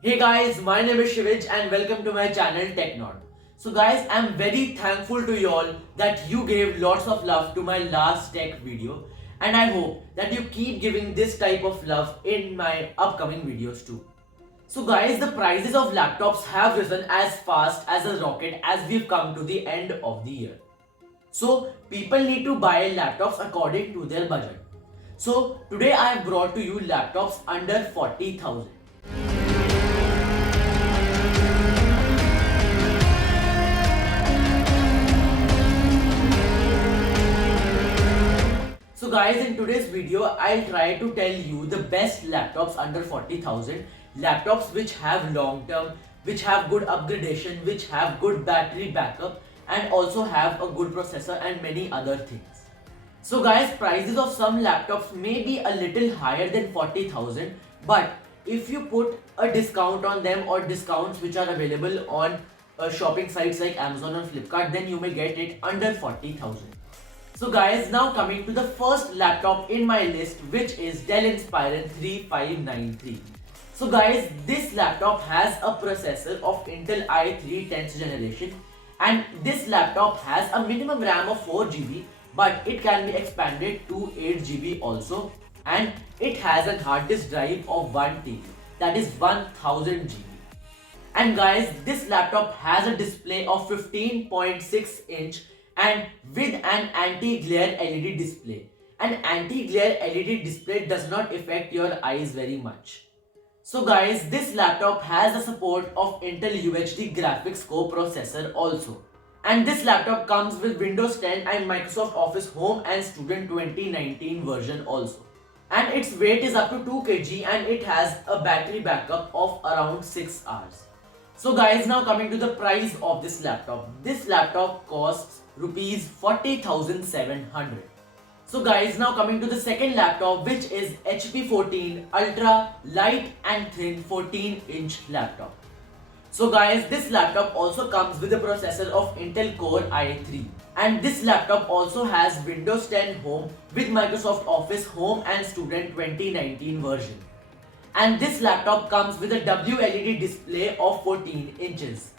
Hey guys, my name is Shivij and welcome to my channel TechNod. So guys, I'm very thankful to you all that you gave lots of love to my last tech video, and I hope that you keep giving this type of love in my upcoming videos too. So guys, the prices of laptops have risen as fast as a rocket as we've come to the end of the year. So people need to buy laptops according to their budget. So today I have brought to you laptops under 40,000. So guys, in today's video, I'll try to tell you the best laptops under 40,000, laptops which have long term, which have good upgradation, which have good battery backup, and also have a good processor and many other things. So guys, prices of some laptops may be a little higher than 40,000, but if you put a discount on them or discounts which are available on shopping sites like Amazon or Flipkart, then you may get it under 40,000. So guys, now coming to the first laptop in my list, which is Dell Inspiron 3593. So guys, this laptop has a processor of Intel i3 10th generation, and this laptop has a minimum RAM of 4 GB, but it can be expanded to 8 GB also, and it has a hard disk drive of 1 TB, that is 1000 GB. And guys, this laptop has a display of 15.6 inch and with an anti-glare LED display. An anti-glare LED display does not affect your eyes very much. So guys, this laptop has the support of Intel UHD graphics co-processor also. And this laptop comes with Windows 10 and Microsoft Office Home and Student 2019 version also. And its weight is up to 2 kg and it has a battery backup of around 6 hours. So guys, now coming to the price of this laptop. This laptop costs rupees 40,700. So guys, now coming to the second laptop, which is HP 14 Ultra Light and Thin 14-inch laptop. So guys, this laptop also comes with a processor of Intel Core i3. And this laptop also has Windows 10 Home with Microsoft Office Home and Student 2019 version. And this laptop comes with a WLED display of 14 inches.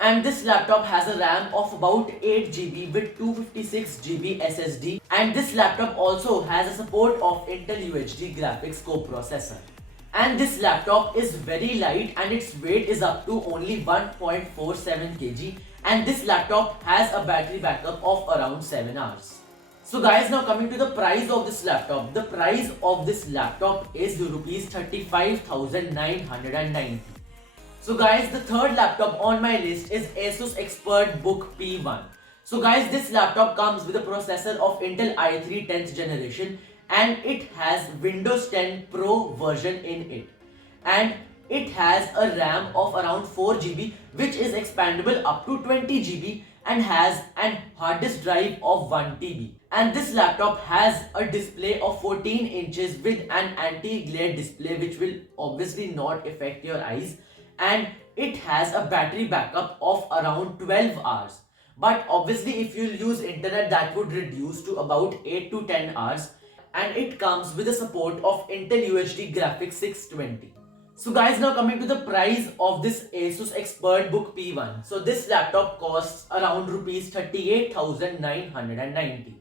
And this laptop has a RAM of about 8 GB with 256 GB SSD. And this laptop also has a support of Intel UHD graphics co-processor. And this laptop is very light and its weight is up to only 1.47 kg. And this laptop has a battery backup of around 7 hours. So guys, now coming to the price of this laptop. The price of this laptop is rupees 35,990. So guys, the third laptop on my list is Asus ExpertBook P1. So guys, this laptop comes with a processor of Intel i3 10th generation and it has Windows 10 Pro version in it. And it has a RAM of around 4 GB which is expandable up to 20 GB and has an hard disk drive of 1 TB. And this laptop has a display of 14 inches with an anti-glare display which will obviously not affect your eyes, and it has a battery backup of around 12 hours. But obviously if you use internet, that would reduce to about 8 to 10 hours, and it comes with the support of Intel UHD graphics 620. So guys, now coming to the price of this Asus ExpertBook P1. So this laptop costs around rupees 38,990.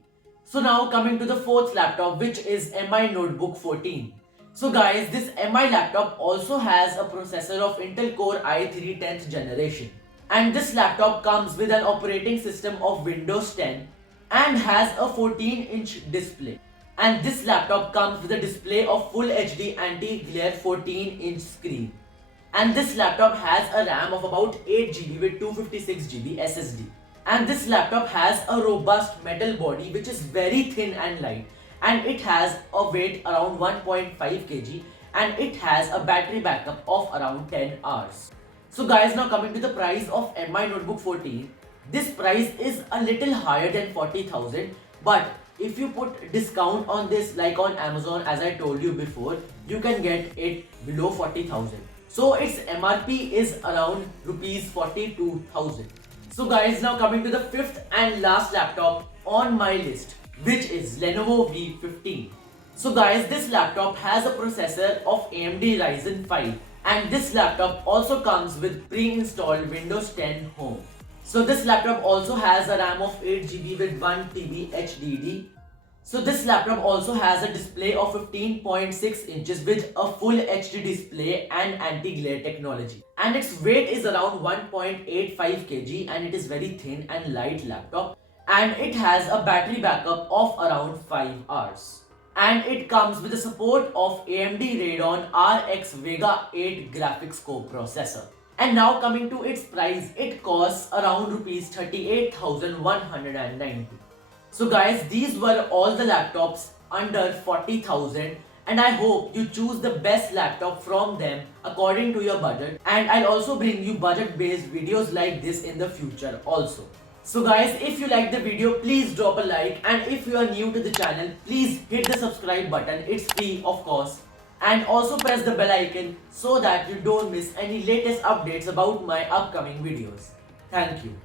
So now coming to the fourth laptop, which is MI Notebook 14. So guys, this MI laptop also has a processor of Intel Core i3 10th generation. And this laptop comes with an operating system of Windows 10 and has a 14-inch display. And this laptop comes with a display of Full HD anti-glare 14-inch screen. And this laptop has a RAM of about 8 GB with 256 GB SSD. And this laptop has a robust metal body which is very thin and light. And it has a weight around 1.5 kg and it has a battery backup of around 10 hours. So guys, now coming to the price of MI Notebook 14. This price is a little higher than 40,000, but if you put discount on this like on Amazon, as I told you before, you can get it below 40,000. So its MRP is around rupees 42,000. So guys, now coming to the fifth and last laptop on my list, which is Lenovo V15. So guys, this laptop has a processor of AMD Ryzen 5 And this laptop also comes with pre-installed Windows 10 Home. So this laptop also has a RAM of 8 GB with 1 TB HDD. So this laptop also has a display of 15.6 inches with a full HD display and anti-glare technology. And its weight is around 1.85 kg and it is very thin and light laptop. And it has a battery backup of around 5 hours. And it comes with the support of AMD Radeon RX Vega 8 graphics core processor. And now coming to its price, it costs around rupees 38,190. So guys, these were all the laptops under 40,000 and I hope you choose the best laptop from them according to your budget, and I'll also bring you budget based videos like this in the future also. So guys, if you like the video, please drop a like, and if you are new to the channel, please hit the subscribe button, it's free of course, and also press the bell icon so that you don't miss any latest updates about my upcoming videos. Thank you.